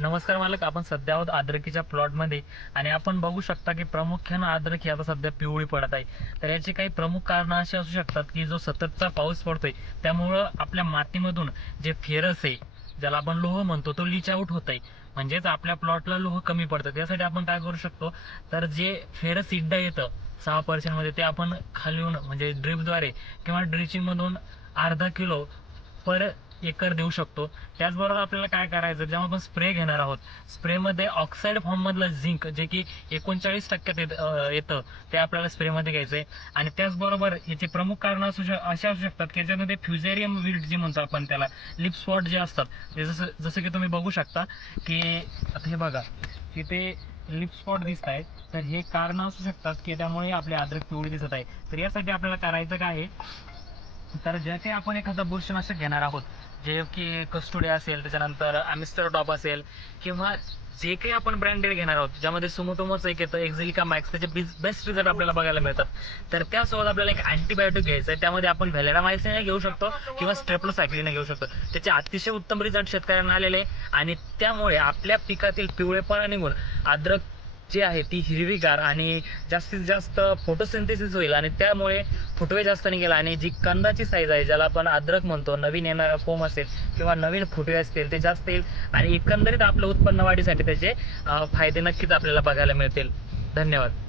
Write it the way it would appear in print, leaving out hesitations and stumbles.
नमस्कार मालक. आपण सध्या आहोत अद्रकीच्या प्लॉटमध्ये आणि आपण बघू शकता की प्रामुख्यानं अद्रक ही आता सध्या पिवळी पडत आहे. तर याची काही प्रमुख कारणं अशी असू शकतात की जो सततचा पाऊस पडतोय त्यामुळं आपल्या मातीमधून जे फेरस आहे, ज्याला आपण लोह म्हणतो, तो लीच आउट होत आहे. म्हणजेच आपल्या प्लॉटला लोह कमी पडतं. त्यासाठी आपण काय करू शकतो, तर जे फेरस इड्डा येतं 6% मध्ये, ते आपण खालीहून म्हणजे ड्रिपद्वारे किंवा ड्रिचिंगमधून अर्धा किलो पर एकर देऊ शकतो. त्याचबरोबर आपल्याला काय करायचं, जेव्हा आपण स्प्रे घेणार आहोत, स्प्रेमध्ये ऑक्साईड फॉर्ममधलं झिंक जे की 39% येतं, ते आपल्याला स्प्रेमध्ये घ्यायचं आहे. आणि त्याचबरोबर याचे प्रमुख कारण असे असू शकतात की ज्याच्यामध्ये फ्युजेरियम विल्ट जे म्हणतो आपण त्याला, लिप स्पॉट जे असतात, ते जसं जसं की तुम्ही बघू शकता की आता हे बघा, तिथे लिप स्पॉट दिसत आहेत. तर हे कारण असू शकतात की त्यामुळे आपले अद्रक पिवळी दिसत आहे. तर यासाठी आपल्याला करायचं काय आहे, तर ज्या काही आपण एखादा बुरशीनाशक घेणार आहोत, जे की कस्टोडिया असेल, त्याच्यानंतर ॲमिस्टर टॉप असेल, किंवा जे काही आपण ब्रँडेड घेणार आहोत, ज्यामध्ये सुमोटोमोचं एक येतं, एक्झिलिका मॅक्स, त्याचे बेस्ट रिझल्ट आपल्याला बघायला मिळतात. तर त्यासोबत आपल्याला एक अँटीबायोटिक घ्यायचं आहे. त्यामध्ये आपण व्हॅलेरामायसिन घेऊ शकतो किंवा स्ट्रेप्टोसायक्लिन घेऊ शकतो. त्याचे अतिशय उत्तम रिझल्ट शेतकऱ्यांना आलेले आहे आणि त्यामुळे आपल्या पिकातील पिवळेपणा निघून अद्रक जी आहे ती हिरवीगार आणि जास्तीत जास्त फोटोसिंथेसिस होईल आणि त्यामुळे फुटवे जास्त निघेल आणि जी कंदाची साईज आहे, ज्याला आपण अद्रक म्हणतो, नवीन येणारा फोम असेल किंवा नवीन फुटवे असतील, ते जास्त येईल आणि एकंदरीत आपलं उत्पन्न वाढीसाठी त्याचे फायदे नक्कीच आपल्याला बघायला मिळतील. धन्यवाद.